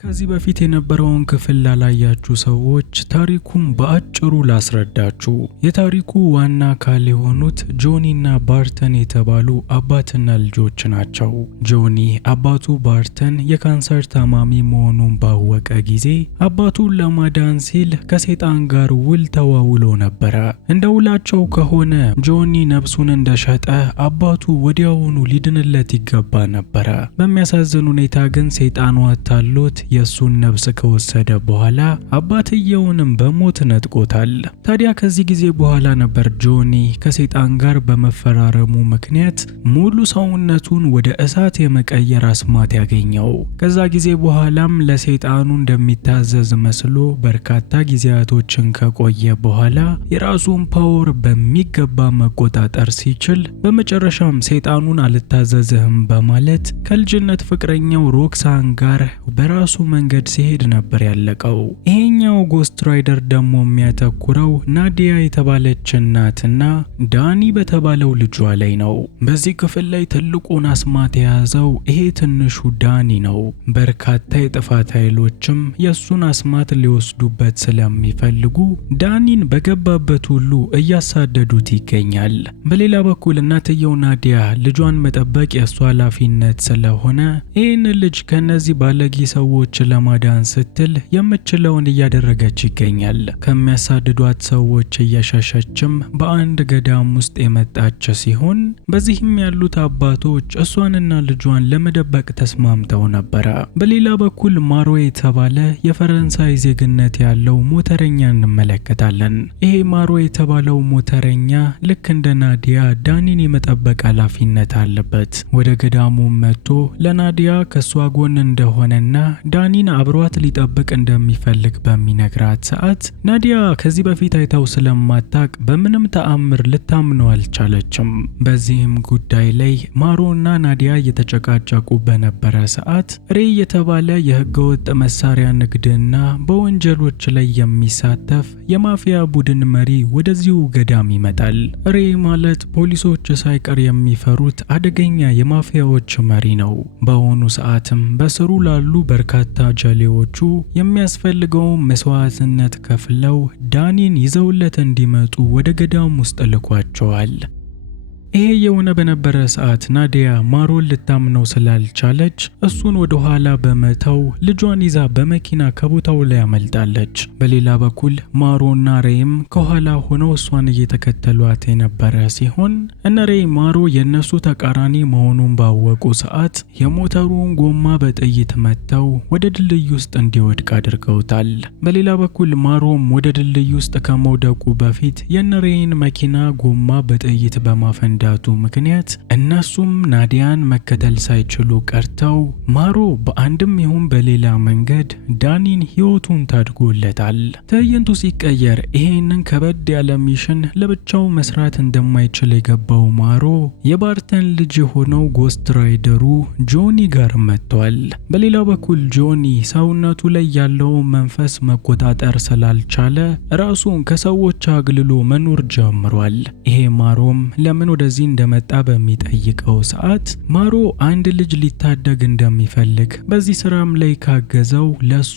ከዚህ በፊት የነበረውን ክፍል ላላያችሁ ሰዎች ታሪኩን በአጭሩ ላስረዳችሁ። የታሪኩ ዋና አካል የሆኑት ጆኒና ባርተን የተባሉ አባትና ልጆች ናቸው። ጆኒ አባቱ ባርተን የካንሰር ታማሚ መሆኑን ባወቀ ጊዜ አባቱን ለማዳን ሲል ከሰይጣን ጋር ውል ተዋውሎ ነበረ። እንደ ውላቸው ከሆነ ጆኒ ነፍሱን እንደሸጠ አባቱ ወዲያውኑ ሊድንለት ይገባ ነበረ። በሚያሳዝን ሁኔታ ግን ሰይጣኑ አታሎት የሱን ነፍስ ከወሰደ በኋላ አባትየውንም በሞት ነጥቆታል። ታዲያ ከዚህ ጊዜ በኋላ ነበር ጆኒ ከሰይጣን ጋር በመፈራረሙ ምክንያት ሙሉ ሰውነቱን ወደ እሳት የመቀየር አስማት ያገኘው። ከዛ ጊዜ በኋላም ለሰይጣኑ እንደሚታዘዝ መስሎ በርካታ ጊዜያቶችን ከቆየ በኋላ የራሱን ፓወር በሚገባ መቆጣጠር ሲችል በመጨረሻም ሰይጣኑን አልታዘዝህም በማለት ከልጅነት ፍቅረኛው ሮክሳን ጋር በራሱ መንገድ ሲሄድ ነበር ያለቀው። ይሄኛው ጎስት ራይደር ደግሞ የሚያተኩረው ናዲያ የተባለች እናትና ዳኒ በተባለው ልጇ ላይ ነው። በዚህ ክፍል ላይ ትልቁን አስማት የያዘው ይሄ ትንሹ ዳኒ ነው። በርካታ የጥፋት ኃይሎችም የሱን አስማት ሊወስዱበት ስለሚፈልጉ ዳኒን በገባበት ሁሉ እያሳደዱት ይገኛል። በሌላ በኩል እናትየው ናዲያ ልጇን መጠበቅ የሷ ኃላፊነት ስለሆነ ይህን ልጅ ከነዚህ ባለጌ ሰዎች ለማዳን ስትል የምትችለውን እያደረገች ይገኛል። ከሚያሳድዷት ሰዎች እየሸሸችም በአንድ ገዳም ውስጥ የመጣች ሲሆን በዚህም ያሉት አባቶች እሷንና ልጇን ለመደበቅ ተስማምተው ነበረ። በሌላ በኩል ማሮ የተባለ የፈረንሳይ ዜግነት ያለው ሞተረኛ እንመለከታለን። ይሄ ማሮ የተባለው ሞተረኛ ልክ እንደ ናዲያ ዳኒን የመጠበቅ ኃላፊነት አለበት። ወደ ገዳሙ መጥቶ ለናዲያ ከሷ ጎን እንደሆነና ዳኒን አብሯት ሊጠብቅ እንደሚፈልግ በሚነግራት ሰዓት ናዲያ ከዚህ በፊት አይታው ስለማታቅ በምንም ተአምር ልታምነው አልቻለችም። በዚህም ጉዳይ ላይ ማሮና ናዲያ እየተጨቃጨቁ በነበረ ሰዓት ሬ የተባለ የህገወጥ መሳሪያ ንግድና በወንጀሎች ላይ የሚሳተፍ የማፊያ ቡድን መሪ ወደዚሁ ገዳም ይመጣል። ሬ ማለት ፖሊሶች ሳይቀር የሚፈሩት አደገኛ የማፊያዎች መሪ ነው። በአሁኑ ሰዓትም በስሩ ላሉ በርካታ ጀሌዎቹ የሚያስፈልገውን መስዋዕትነት ከፍለው ዳኒን ይዘውለት እንዲመጡ ወደ ገዳም ውስጥ ልኳቸዋል። ይሄ የሆነ በነበረ ሰዓት ናዲያ ማሮን ልታምነው ስላልቻለች እሱን ወደ ኋላ በመተው ልጇን ይዛ በመኪና ከቦታው ላይ ያመልጣለች። በሌላ በኩል ማሮና ሬም ከኋላ ሆነው እሷን እየተከተሏት የነበረ ሲሆን እነ ሬ ማሮ የነሱ ተቃራኒ መሆኑን ባወቁ ሰዓት የሞተሩን ጎማ በጥይት መተው ወደ ድልድይ ውስጥ እንዲወድቅ አድርገውታል። በሌላ በኩል ማሮም ወደ ድልድይ ውስጥ ከመውደቁ በፊት የነ ሬን መኪና ጎማ በጥይት በማፈን ዳቱ ምክንያት እነሱም ናዲያን መከተል ሳይችሉ ቀርተው ማሮ በአንድም ይሁን በሌላ መንገድ ዳኒን ህይወቱን ታድጎለታል። ትዕይንቱ ሲቀየር ይሄንን ከበድ ያለ ሚሽን ለብቻው መስራት እንደማይችል የገባው ማሮ የባርተን ልጅ የሆነው ጎስት ራይደሩ ጆኒ ጋር መጥቷል። በሌላ በኩል ጆኒ ሰውነቱ ላይ ያለውን መንፈስ መቆጣጠር ስላልቻለ ራሱን ከሰዎች አግልሎ መኖር ጀምሯል። ይሄ ማሮም ለምን ወደዚህ እንደመጣ በሚጠይቀው ሰዓት ማሮ አንድ ልጅ ሊታደግ እንደሚፈልግ በዚህ ስራም ላይ ካገዘው ለሱ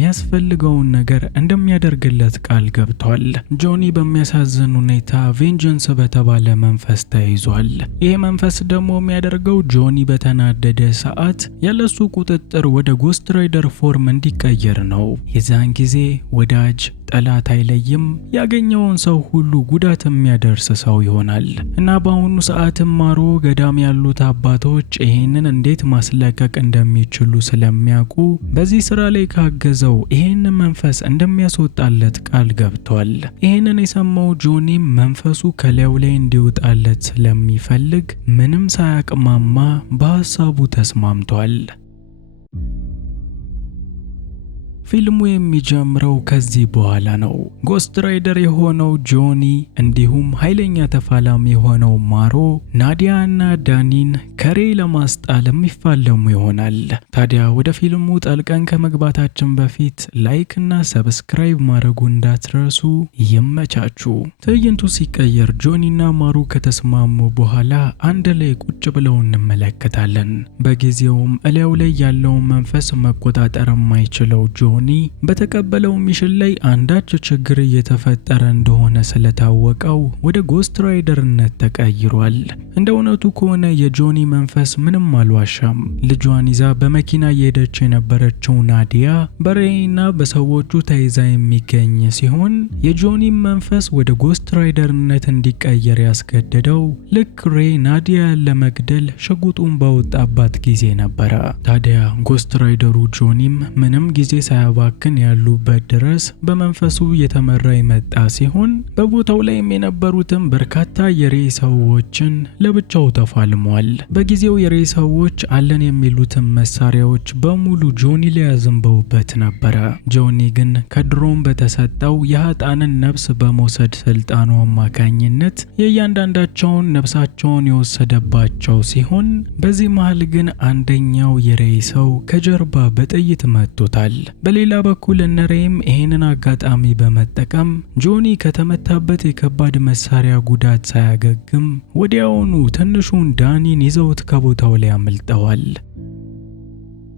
የሚያስፈልገውን ነገር እንደሚያደርግለት ቃል ገብቷል። ጆኒ በሚያሳዝን ሁኔታ ቬንጀንስ በተባለ መንፈስ ተይዟል። ይህ መንፈስ ደግሞ የሚያደርገው ጆኒ በተናደደ ሰዓት ያለሱ ቁጥጥር ወደ ጎስት ራይደር ፎርም እንዲቀየር ነው። የዛን ጊዜ ወዳጅ ጠላት አይለይም፣ ያገኘውን ሰው ሁሉ ጉዳት የሚያደርስ ሰው ይሆናል። እና በአሁኑ ሰዓትም ማሮ ገዳም ያሉት አባቶች ይሄንን እንዴት ማስለቀቅ እንደሚችሉ ስለሚያውቁ በዚህ ስራ ላይ ካገዘው ይሄን መንፈስ እንደሚያስወጣለት ቃል ገብቷል። ይሄንን የሰማው ጆኒም መንፈሱ ከላዩ ላይ እንዲወጣለት ስለሚፈልግ ምንም ሳያቅማማ በሐሳቡ ተስማምቷል። ፊልሙ የሚጀምረው ከዚህ በኋላ ነው። ጎስት ራይደር የሆነው ጆኒ እንዲሁም ኃይለኛ ተፋላሚ የሆነው ማሮ ናዲያ እና ዳኒን ከሬ ለማስጣል የሚፋለሙ ይሆናል። ታዲያ ወደ ፊልሙ ጠልቀን ከመግባታችን በፊት ላይክ እና ሰብስክራይብ ማድረጉ እንዳትረሱ። ይመቻቹ። ትዕይንቱ ሲቀየር ጆኒና ማሩ ከተስማሙ በኋላ አንድ ላይ ቁጭ ብለው እንመለከታለን። በጊዜውም እላዩ ላይ ያለውን መንፈስ መቆጣጠር የማይችለው ጆኒ በተቀበለው ሚሽን ላይ አንዳች ችግር እየተፈጠረ እንደሆነ ስለታወቀው ወደ ጎስት ራይደርነት ተቀይሯል። እንደ እውነቱ ከሆነ የጆኒ መንፈስ ምንም አልዋሻም። ልጇን ይዛ በመኪና እየሄደች የነበረችው ናዲያ በሬይና በሰዎቹ ተይዛ የሚገኝ ሲሆን የጆኒ መንፈስ ወደ ጎስት ራይደርነት እንዲቀየር ያስገደደው ልክ ሬይ ናዲያን ለመግደል ሽጉጡን ባወጣባት ጊዜ ነበረ። ታዲያ ጎስት ራይደሩ ጆኒም ምንም ጊዜ ሳያባክን ያሉበት ድረስ በመንፈሱ የተመራ የመጣ ሲሆን በቦታው ላይ የነበሩትም በርካታ የሬይ ሰዎችን ለብቻው ተፋልሟል። በጊዜው የሬይ ሰዎች አለን የሚሉትን መሳሪያዎች በሙሉ ጆኒ ላይ ያዘንበውበት ነበረ። ጆኒ ግን ከድሮም በተሰጠው የሀጣንን ነፍስ በመውሰድ ስልጣኑ አማካኝነት የእያንዳንዳቸውን ነፍሳቸውን የወሰደባቸው ሲሆን በዚህ መሃል ግን አንደኛው የሬይ ሰው ከጀርባ በጥይት መጥቶታል። በሌላ በኩል እነ ሬይም ይህንን አጋጣሚ በመጠቀም ጆኒ ከተመታበት የከባድ መሳሪያ ጉዳት ሳያገግም ወዲያውኑ ትንሹን ዳኒን ይዘውት ከቦታው ላይ አምልጠዋል።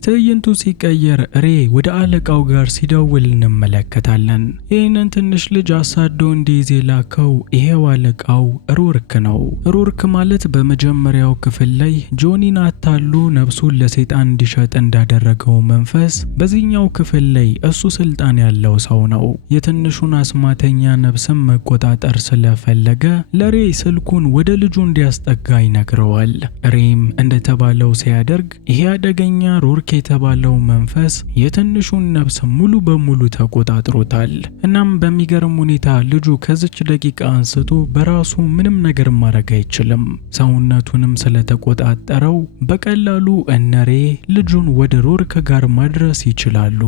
ትዕይንቱ ሲቀየር ሬ ወደ አለቃው ጋር ሲደውል እንመለከታለን። ይህንን ትንሽ ልጅ አሳዶ እንዲይዝ የላከው ይሄው አለቃው ሮርክ ነው። ሮርክ ማለት በመጀመሪያው ክፍል ላይ ጆኒን አታሎ ነፍሱን ለሰይጣን እንዲሸጥ እንዳደረገው መንፈስ በዚህኛው ክፍል ላይ እሱ ስልጣን ያለው ሰው ነው። የትንሹን አስማተኛ ነፍስም መቆጣጠር ስለፈለገ ለሬ ስልኩን ወደ ልጁ እንዲያስጠጋ ይነግረዋል። ሬም እንደተባለው ሲያደርግ ይሄ አደገኛ ሮርክ የተባለው መንፈስ የትንሹን ነፍስ ሙሉ በሙሉ ተቆጣጥሮታል። እናም በሚገርም ሁኔታ ልጁ ከዚች ደቂቃ አንስቶ በራሱ ምንም ነገር ማድረግ አይችልም። ሰውነቱንም ስለተቆጣጠረው በቀላሉ እነ ሬ ልጁን ወደ ሮርክ ጋር ማድረስ ይችላሉ።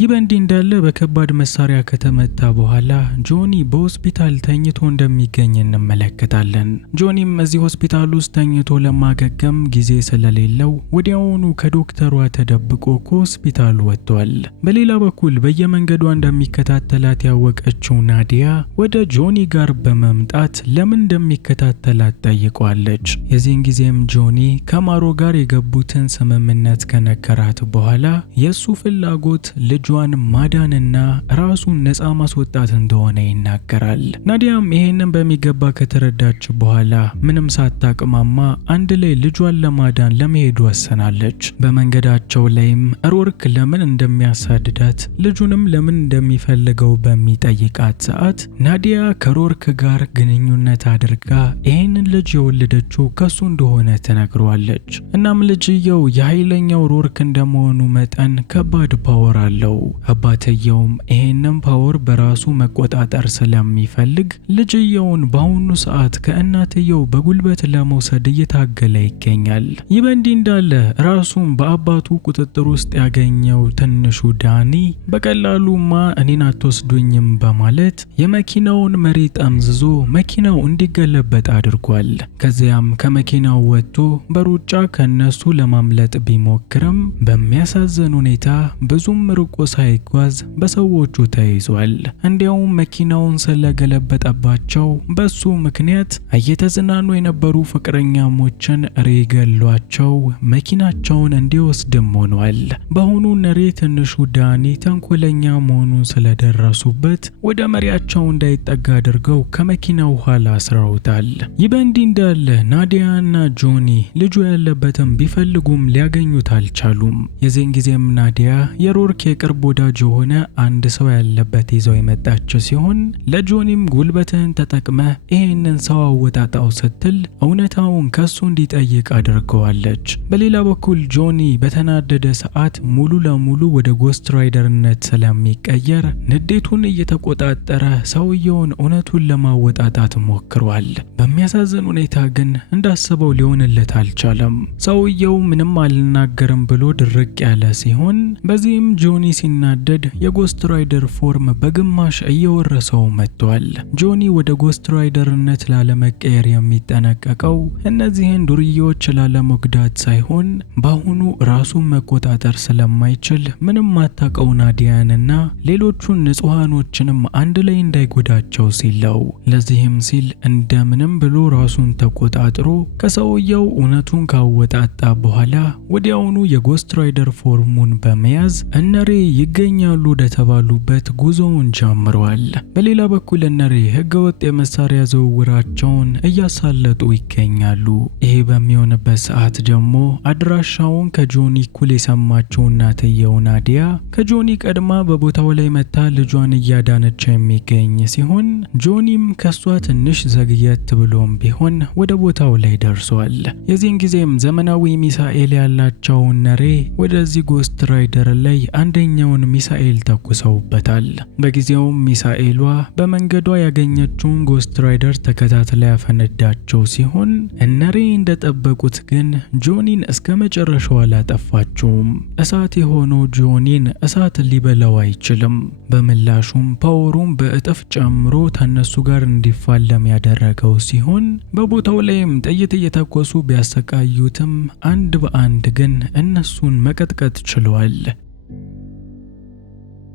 ይህ በእንዲህ እንዳለ በከባድ መሳሪያ ከተመታ በኋላ ጆኒ በሆስፒታል ተኝቶ እንደሚገኝ እንመለከታለን። ጆኒም እዚህ ሆስፒታል ውስጥ ተኝቶ ለማገገም ጊዜ ስለሌለው ወዲያውኑ ከዶክተሯ ተደብቆ ከሆስፒታሉ ወጥቷል። በሌላ በኩል በየመንገዷ እንደሚከታተላት ያወቀችው ናዲያ ወደ ጆኒ ጋር በመምጣት ለምን እንደሚከታተላት ጠይቋለች። የዚህን ጊዜም ጆኒ ከማሮ ጋር የገቡትን ስምምነት ከነገራት በኋላ የሱ ፍላጎት ልጇን ማዳንና ራሱን ነፃ ማስወጣት እንደሆነ ይናገራል። ናዲያም ይሄንን በሚገባ ከተረዳች በኋላ ምንም ሳታቅማማ አንድ ላይ ልጇን ለማዳን ለመሄድ ወሰናለች። በመንገዳቸው ላይም ሮርክ ለምን እንደሚያሳድዳት ልጁንም ለምን እንደሚፈልገው በሚጠይቃት ሰዓት ናዲያ ከሮርክ ጋር ግንኙነት አድርጋ ይሄንን ልጅ የወለደችው ከሱ እንደሆነ ትነግረዋለች። እናም ልጅየው የኃይለኛው ሮርክ እንደመሆኑ መጠን ከባድ ፓወር አለው። አባትየውም ይሄንን ፓወር በራሱ መቆጣጠር ስለሚፈልግ ልጅየውን በአሁኑ ሰዓት ከእናትየው በጉልበት ለመውሰድ እየታገለ ይገኛል። ይህ በእንዲህ እንዳለ ራሱን በአባቱ ቁጥጥር ውስጥ ያገኘው ትንሹ ዳኒ በቀላሉማ እኔን አትወስዱኝም በማለት የመኪናውን መሪ ጠምዝዞ መኪናው እንዲገለበጥ አድርጓል። ከዚያም ከመኪናው ወጥቶ በሩጫ ከነሱ ለማምለጥ ቢሞክርም በሚያሳዝን ሁኔታ ብዙም ርቆ ሳይጓዝ በሰዎቹ ተይዟል። እንዲያውም መኪናውን ስለገለበጠባቸው በሱ ምክንያት እየተዝናኑ የነበሩ ፍቅረኛሞችን ሬ ገሏቸው መኪናቸውን እንዲወስድም ሆኗል። በአሁኑ ሬ ትንሹ ዳኒ ተንኮለኛ መሆኑን ስለደረሱበት ወደ መሪያቸው እንዳይጠጋ አድርገው ከመኪናው ኋላ አስረውታል። ይህ በእንዲህ እንዳለ ናዲያና ጆኒ ልጁ ያለበትን ቢፈልጉም ሊያገኙት አልቻሉም። የዚህን ጊዜም ናዲያ የሮርክ የቅርብ የቅርብ ወዳጅ የሆነ አንድ ሰው ያለበት ይዘው የመጣች ሲሆን ለጆኒም ጉልበትህን ተጠቅመህ ይህንን ሰው አወጣጣው ስትል እውነታውን ከሱ እንዲጠይቅ አድርገዋለች። በሌላ በኩል ጆኒ በተናደደ ሰዓት ሙሉ ለሙሉ ወደ ጎስት ራይደርነት ስለሚቀየር ንዴቱን እየተቆጣጠረ ሰውየውን እውነቱን ለማወጣጣት ሞክሯል። በሚያሳዝን ሁኔታ ግን እንዳሰበው ሊሆንለት አልቻለም። ሰውየው ምንም አልናገርም ብሎ ድርቅ ያለ ሲሆን በዚህም ጆኒ ሲናደድ የጎስት ራይደር ፎርም በግማሽ እየወረሰው መጥቷል። ጆኒ ወደ ጎስት ራይደርነት ላለመቀየር የሚጠነቀቀው እነዚህን ዱርዬዎች ላለመጉዳት ሳይሆን በአሁኑ ራሱን መቆጣጠር ስለማይችል ምንም ማታቀው ናዲያንና ሌሎቹን ንጹሃኖችንም አንድ ላይ እንዳይጎዳቸው ሲለው፣ ለዚህም ሲል እንደምንም ብሎ ራሱን ተቆጣጥሮ ከሰውየው እውነቱን ካወጣጣ በኋላ ወዲያውኑ የጎስት ራይደር ፎርሙን በመያዝ እነሬ ይገኛሉ ወደተባሉበት ጉዞውን ጀምሯል። በሌላ በኩል እነሬ ህገወጥ የመሳሪያ ዝውውራቸውን እያሳለጡ ይገኛሉ። ይሄ በሚሆንበት ሰዓት ደግሞ አድራሻውን ከጆኒ እኩል የሰማችው እናትየው ናዲያ ከጆኒ ቀድማ በቦታው ላይ መታ ልጇን እያዳነች የሚገኝ ሲሆን ጆኒም ከሷ ትንሽ ዘግየት ብሎም ቢሆን ወደ ቦታው ላይ ደርሷል። የዚህን ጊዜም ዘመናዊ ሚሳኤል ያላቸው ነሬ ወደዚህ ጎስት ራይደር ላይ አንደኛውን ሚሳኤል ተኩሰውበታል። በጊዜውም ሚሳኤሏ በመንገዷ ያገኘችውን ጎስት ራይደር ተከታትላ ያፈነዳቸው ሲሆን እነሬ እንደጠበቁት ግን ጆኒን እስከ መጨረሻው አላጠፋቸውም። እሳት የሆነው ጆኒን እሳት ሊበላው አይችልም። በምላሹም ፓወሩን በእጥፍ ጨምሮ ከነሱ ጋር እንዲፋለም ያደረገው ሲሆን በቦታው ላይም ጥይት እየተኮሱ ቢያሰቃዩትም አንድ በአንድ ግን እነሱን መቀጥቀጥ ችሏል።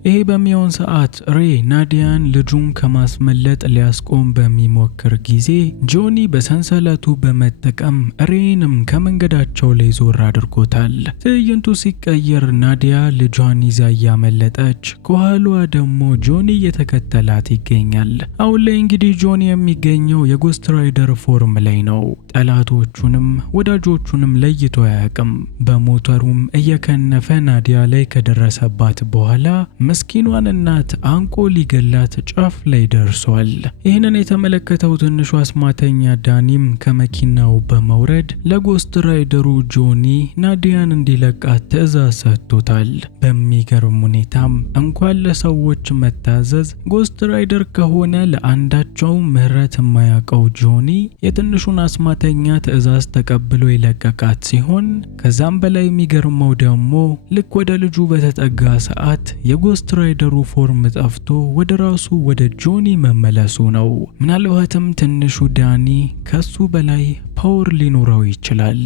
ይሄ በሚሆን ሰዓት ሬ ናዲያን ልጁን ከማስመለጥ ሊያስቆም በሚሞክር ጊዜ ጆኒ በሰንሰለቱ በመጠቀም ሬንም ከመንገዳቸው ላይ ዞር አድርጎታል። ትዕይንቱ ሲቀየር ናዲያ ልጇን ይዛ እያመለጠች ከኋላዋ ደግሞ ጆኒ እየተከተላት ይገኛል። አሁን ላይ እንግዲህ ጆኒ የሚገኘው የጎስት ራይደር ፎርም ላይ ነው። ጠላቶቹንም ወዳጆቹንም ለይቶ አያውቅም። በሞተሩም እየከነፈ ናዲያ ላይ ከደረሰባት በኋላ ምስኪኗን እናት አንቆ ሊገላት ጫፍ ላይ ደርሷል። ይህንን የተመለከተው ትንሹ አስማተኛ ዳኒም ከመኪናው በመውረድ ለጎስት ራይደሩ ጆኒ ናዲያን እንዲለቃት ትዕዛዝ ሰጥቶታል። በሚገርም ሁኔታም እንኳን ለሰዎች መታዘዝ ጎስት ራይደር ከሆነ ለአንዳቸው ምህረት የማያውቀው ጆኒ የትንሹን አስማተኛ ትዕዛዝ ተቀብሎ የለቀቃት ሲሆን ከዛም በላይ የሚገርመው ደግሞ ልክ ወደ ልጁ በተጠጋ ሰዓት የጎስት ራይደሩ ፎርም ጠፍቶ ወደ ራሱ ወደ ጆኒ መመለሱ ነው። ምናልባትም ትንሹ ዳኒ ከሱ በላይ ፓወር ሊኖረው ይችላል።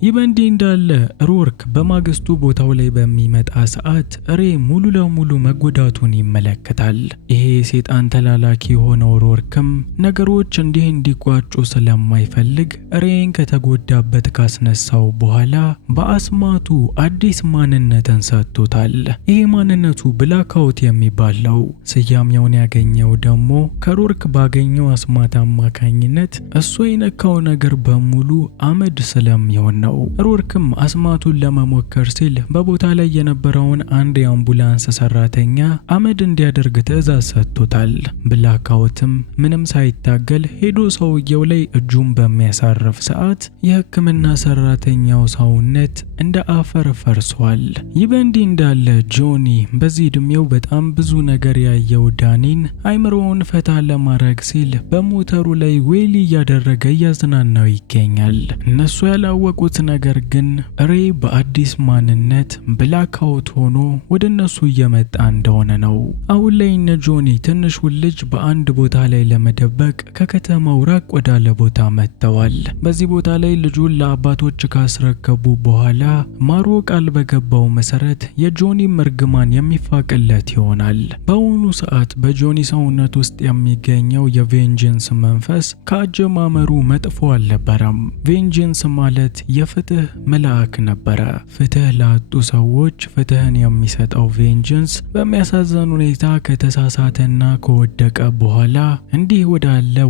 ይህ በእንዲህ እንዳለ ሮርክ በማግስቱ ቦታው ላይ በሚመጣ ሰዓት ሬ ሙሉ ለሙሉ መጎዳቱን ይመለከታል። ይሄ የሴጣን ተላላኪ የሆነው ሮርክም ነገሮች እንዲህ እንዲቋጩ ስለማይፈልግ ሬን ከተጎዳበት ካስነሳው በኋላ በአስማቱ አዲስ ማንነትን ሰጥቶታል። ይሄ ማንነቱ ብላክአውት የሚባለው ስያሜውን ያገኘው ደግሞ ከሮርክ ባገኘው አስማት አማካኝነት እሱ የነካው ነገር በሙሉ አመድ ስለሚሆን ነው። ሮርክም አስማቱን ለመሞከር ሲል በቦታ ላይ የነበረውን አንድ የአምቡላንስ ሰራተኛ አመድ እንዲያደርግ ትዕዛዝ ሰጥቶታል። ብላክአውትም ምንም ሳይታገል ሄዶ ሰውየው ላይ እጁን በሚያሳርፍ ሰዓት የሕክምና ሰራተኛው ሰውነት እንደ አፈር ፈርሷል። ይህ በእንዲህ እንዳለ ጆኒ በዚህ እድሜው በጣም ብዙ ነገር ያየው ዳኒን አይምሮውን ፈታ ለማድረግ ሲል በሞተሩ ላይ ዌሊ እያደረገ እያዝናናው ይገኛል። እነሱ ያላወቁት ነገር ግን ሬ በአዲስ ማንነት ብላክአውት ሆኖ ወደ እነሱ እየመጣ እንደሆነ ነው። አሁን ላይ እነ ጆኒ ትንሹን ልጅ በአንድ ቦታ ላይ ለመደበቅ ከከተማው ራቅ ወዳለ ቦታ መጥተዋል። በዚህ ቦታ ላይ ልጁን ለአባቶች ካስረከቡ በኋላ ማሮ ቃል በገባው መሰረት የጆኒ እርግማን የሚፋቅለት ይሆናል። በአሁኑ ሰዓት በጆኒ ሰውነት ውስጥ የሚገኘው የቬንጀንስ መንፈስ ከአጀማመሩ መጥፎ አልነበረም። ቬንጀንስ ማለት የፍትህ መልአክ ነበረ። ፍትህ ላጡ ሰዎች ፍትህን የሚሰጠው ቬንጀንስ በሚያሳዝን ሁኔታ ከተሳሳተና ከወደቀ በኋላ እንዲህ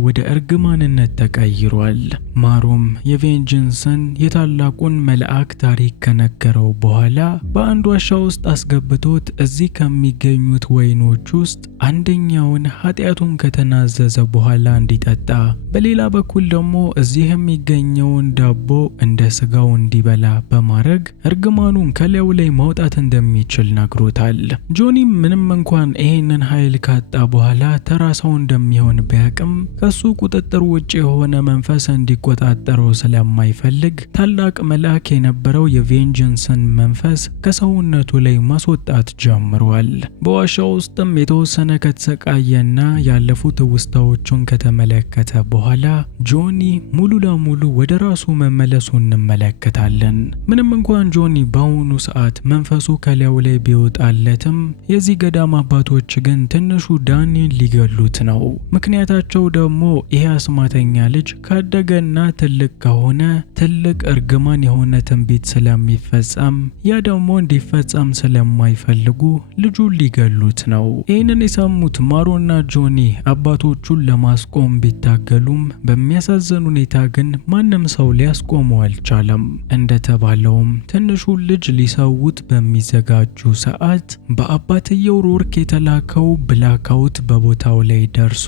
ወደ እርግማንነት ተቀይሯል። ማሩም የቬንጀንስን የታላቁን መልአክ ታሪክ ከነገረው በኋላ በአንድ ዋሻ ውስጥ አስገብቶት እዚህ ከሚገኙት ወይኖች ውስጥ አንደኛውን ኃጢአቱን ከተናዘዘ በኋላ እንዲጠጣ፣ በሌላ በኩል ደግሞ እዚህ የሚገኘውን ዳቦ እንደ ስጋው እንዲበላ በማድረግ እርግማኑን ከላዩ ላይ ማውጣት እንደሚችል ነግሮታል። ጆኒም ምንም እንኳን ይሄንን ኃይል ካጣ በኋላ ተራ ሰው እንደሚሆን ቢያቅም ከሱ ቁጥጥር ውጭ የሆነ መንፈስ እንዲቆጣጠረው ስለማይፈልግ ታላቅ መልአክ የነበረው የቬንጀንስን መንፈስ ከሰውነቱ ላይ ማስወጣት ጀምሯል። በዋሻው ውስጥም የተወሰነ ከተሰቃየና ያለፉት ውስታዎቹን ከተመለከተ በኋላ ጆኒ ሙሉ ለሙሉ ወደ ራሱ መመለሱን እንመለከታለን። ምንም እንኳን ጆኒ በአሁኑ ሰዓት መንፈሱ ከላዩ ላይ ቢወጣለትም የዚህ ገዳም አባቶች ግን ትንሹ ዳኒን ሊገሉት ነው። ምክንያታቸው ደግሞ ይሄ አስማተኛ ልጅ ካደገና ትልቅ ከሆነ ትልቅ እርግማን የሆነ ትንቢት ስለሚፈጸም ያ ደግሞ እንዲፈጸም ስለማይፈልጉ ልጁን ሊገሉት ነው። ይህንን የሰሙት ማሩና ጆኒ አባቶቹን ለማስቆም ቢታገሉም በሚያሳዝን ሁኔታ ግን ማንም ሰው ሊያስቆመው አልቻለም። እንደተባለውም ትንሹን ልጅ ሊሰውት በሚዘጋጁ ሰዓት በአባትየው ሮርክ የተላከው ብላክአውት በቦታው ላይ ደርሶ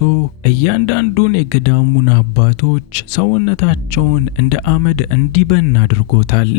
እያንዳንዱን የገዳሙን አባቶች ሰውነታቸውን እንደ አመድ እንዲበን አድርጎታል።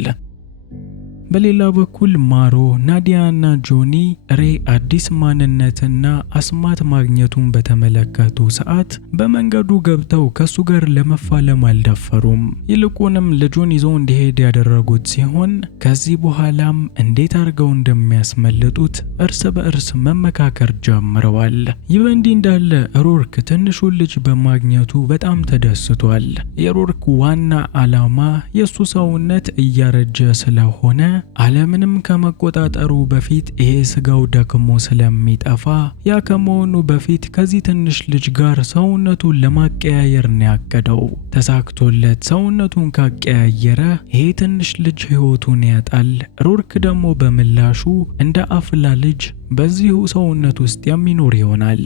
በሌላ በኩል ማሮ፣ ናዲያና ጆኒ ሬ አዲስ ማንነትና አስማት ማግኘቱን በተመለከቱ ሰዓት በመንገዱ ገብተው ከሱ ጋር ለመፋለም አልደፈሩም። ይልቁንም ልጁን ይዞ እንዲሄድ ያደረጉት ሲሆን ከዚህ በኋላም እንዴት አድርገው እንደሚያስመልጡት እርስ በእርስ መመካከር ጀምረዋል። ይህ በእንዲህ እንዳለ ሮርክ ትንሹን ልጅ በማግኘቱ በጣም ተደስቷል። የሮርክ ዋና ዓላማ የሱ ሰውነት እያረጀ ስለሆነ ዓለምንም ከመቆጣጠሩ በፊት ይሄ ስጋው ደክሞ ስለሚጠፋ ያ ከመሆኑ በፊት ከዚህ ትንሽ ልጅ ጋር ሰውነቱን ለማቀያየር ነው ያቀደው። ተሳክቶለት ሰውነቱን ካቀያየረ ይሄ ትንሽ ልጅ ሕይወቱን ያጣል። ሮርክ ደግሞ በምላሹ እንደ አፍላ ልጅ በዚሁ ሰውነት ውስጥ የሚኖር ይሆናል።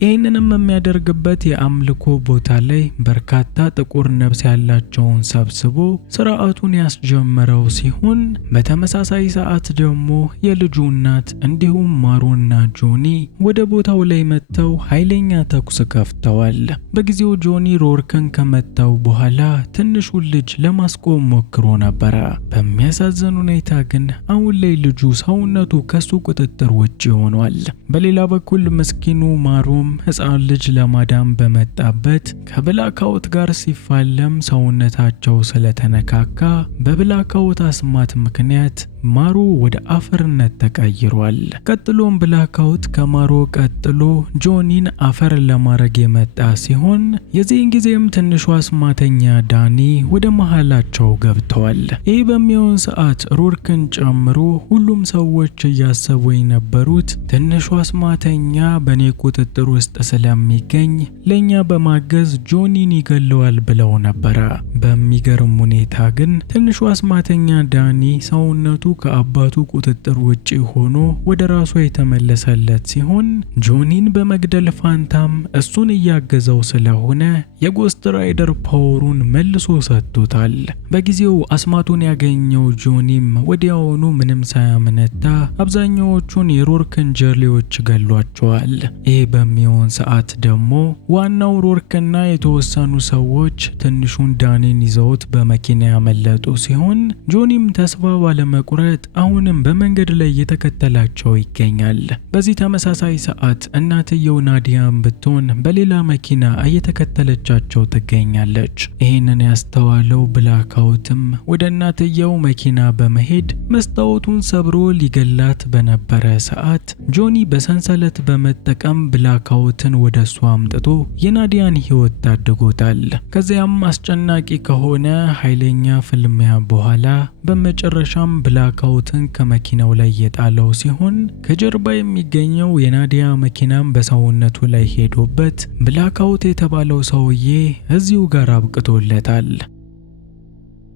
ይህንንም የሚያደርግበት የአምልኮ ቦታ ላይ በርካታ ጥቁር ነፍስ ያላቸውን ሰብስቦ ስርዓቱን ያስጀመረው ሲሆን በተመሳሳይ ሰዓት ደግሞ የልጁ እናት እንዲሁም ማሩና ጆኒ ወደ ቦታው ላይ መጥተው ኃይለኛ ተኩስ ከፍተዋል። በጊዜው ጆኒ ሮርክን ከመታው በኋላ ትንሹን ልጅ ለማስቆም ሞክሮ ነበረ። በሚያሳዝን ሁኔታ ግን አሁን ላይ ልጁ ሰውነቱ ከሱ ቁጥጥር ውጭ ሆኗል። በሌላ በኩል ምስኪኑ ማሩም ሕፃን ልጅ ለማዳም በመጣበት ከብላክአውት ጋር ሲፋለም ሰውነታቸው ስለተነካካ በብላክአውት አስማት ምክንያት ማሩ ወደ አፈርነት ተቀይሯል። ቀጥሎም ብላክአውት ከማሩ ቀጥሎ ጆኒን አፈር ለማድረግ የመጣ ሲሆን የዚህን ጊዜም ትንሹ አስማተኛ ዳኒ ወደ መሃላቸው ገብተዋል። ይህ በሚሆን ሰዓት ሮርክን ጨምሮ ሁሉም ሰዎች እያሰቡ የነበሩት ትንሹ አስማተኛ በኔ ቁጥጥር ውስጥ ስለሚገኝ ለኛ በማገዝ ጆኒን ይገለዋል ብለው ነበረ። በሚገርም ሁኔታ ግን ትንሹ አስማተኛ ዳኒ ሰውነቱ ከአባቱ ቁጥጥር ውጪ ሆኖ ወደ ራሱ የተመለሰለት ሲሆን ጆኒን በመግደል ፋንታም እሱን እያገዘው ስለሆነ የጎስት ራይደር ፓወሩን መልሶ ሰጥቶታል። በጊዜው አስማቱን ያገኘው ጆኒም ወዲያውኑ ምንም ሳያመነታ አብዛኛዎቹን የሮርክን ጀሌዎች ገሏቸዋል። ይህ በሚሆን ሰዓት ደግሞ ዋናው ሮርክና የተወሰኑ ሰዎች ትንሹን ዳኒን ይዘውት በመኪና ያመለጡ ሲሆን ጆኒም ተስፋ ባለመቁረጥ አሁንም በመንገድ ላይ እየተከተላቸው ይገኛል። በዚህ ተመሳሳይ ሰዓት እናትየው ናዲያም ብትሆን በሌላ መኪና እየተከተለቻቸው ትገኛለች። ይህንን ያስተዋለው ብላክአውትም ወደ እናትየው መኪና በመሄድ መስታወቱን ሰብሮ ሊገላት በነበረ ሰዓት ጆኒ በሰንሰለት በመጠቀም ብላክአውትን ወደሱ አምጥቶ የናዲያን ሕይወት ታድጎታል። ከዚያም አስጨናቂ ከሆነ ኃይለኛ ፍልሚያ በኋላ በመጨረሻም ብላክአውትን ከመኪናው ላይ የጣለው ሲሆን ከጀርባ የሚገኘው የናዲያ መኪናም በሰውነቱ ላይ ሄዶበት ብላክአውት የተባለው ሰውዬ እዚሁ ጋር አብቅቶለታል።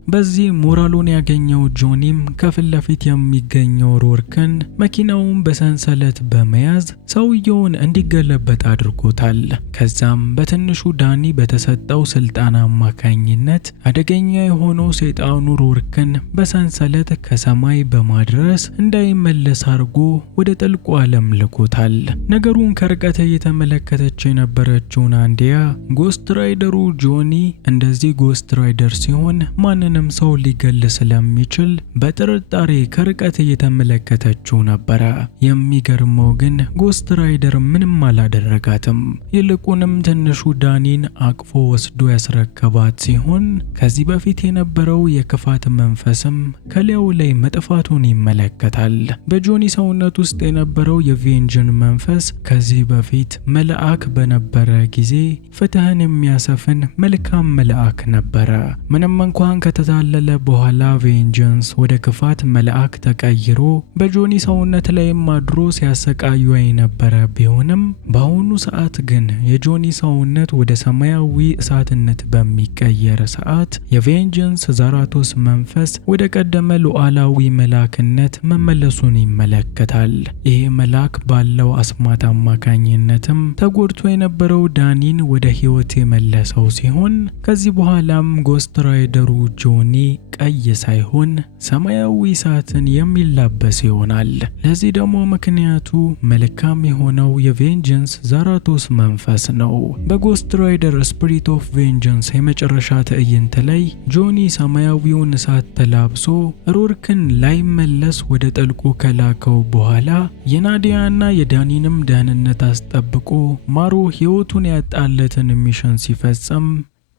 በዚህ ሞራሉን ያገኘው ጆኒም ከፊት ለፊት የሚገኘው ሮርክን መኪናውን በሰንሰለት በመያዝ ሰውየውን እንዲገለበጥ አድርጎታል። ከዛም በትንሹ ዳኒ በተሰጠው ስልጣን አማካኝነት አደገኛ የሆነው ሰይጣኑ ሮርክን በሰንሰለት ከሰማይ በማድረስ እንዳይመለስ አድርጎ ወደ ጥልቁ ዓለም ልኮታል። ነገሩን ከርቀት እየተመለከተች የነበረችው ናዲያ ጎስት ራይደሩ ጆኒ እንደዚህ ጎስት ራይደር ሲሆን ማንንም ሰው ሊገል ስለሚችል በጥርጣሬ ከርቀት እየተመለከተችው ነበረ። የሚገርመው ግን ጎስት ራይደር ምንም አላደረጋትም። ይልቁንም ትንሹ ዳኒን አቅፎ ወስዶ ያስረከባት ሲሆን ከዚህ በፊት የነበረው የክፋት መንፈስም ከላዩ ላይ መጥፋቱን ይመለከታል። በጆኒ ሰውነት ውስጥ የነበረው የቬንጅን መንፈስ ከዚህ በፊት መልአክ በነበረ ጊዜ ፍትህን የሚያሰፍን መልካም መልአክ ነበረ። ምንም እንኳን ከተታለለ በኋላ ቬንጀንስ ወደ ክፋት መልአክ ተቀይሮ በጆኒ ሰውነት ላይም አድሮ ሲያሰቃዩ የነበረ ቢሆንም በአሁኑ ሰዓት ግን የጆኒ ሰውነት ወደ ሰማያዊ እሳትነት በሚቀየር ሰዓት የቬንጀንስ ዛራቶስ መንፈስ ወደ ቀደመ ሉዓላዊ መልአክነት መመለሱን ይመለከታል። ይህ መልአክ ባለው አስማት አማካኝነትም ተጎድቶ የነበረው ዳኒን ወደ ህይወት የመለሰው ሲሆን ከዚህ በኋላም ጎስት ራይደሩ ጆኒ ቀይ ሳይሆን ሰማያዊ እሳትን የሚላበስ ይሆናል። ለዚህ ደግሞ ምክንያቱ መልካም የሆነው የቬንጀንስ ዛራቶስ መንፈስ ነው። በጎስት ራይደር ስፒሪት ኦፍ ቬንጀንስ የመጨረሻ ትዕይንት ላይ ጆኒ ሰማያዊውን እሳት ተላብሶ ሮርክን ላይመለስ ወደ ጥልቁ ከላከው በኋላ የናዲያና የዳኒንም ደህንነት አስጠብቆ ማሮ ህይወቱን ያጣለትን ሚሽን ሲፈጽም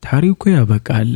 ታሪኩ ያበቃል።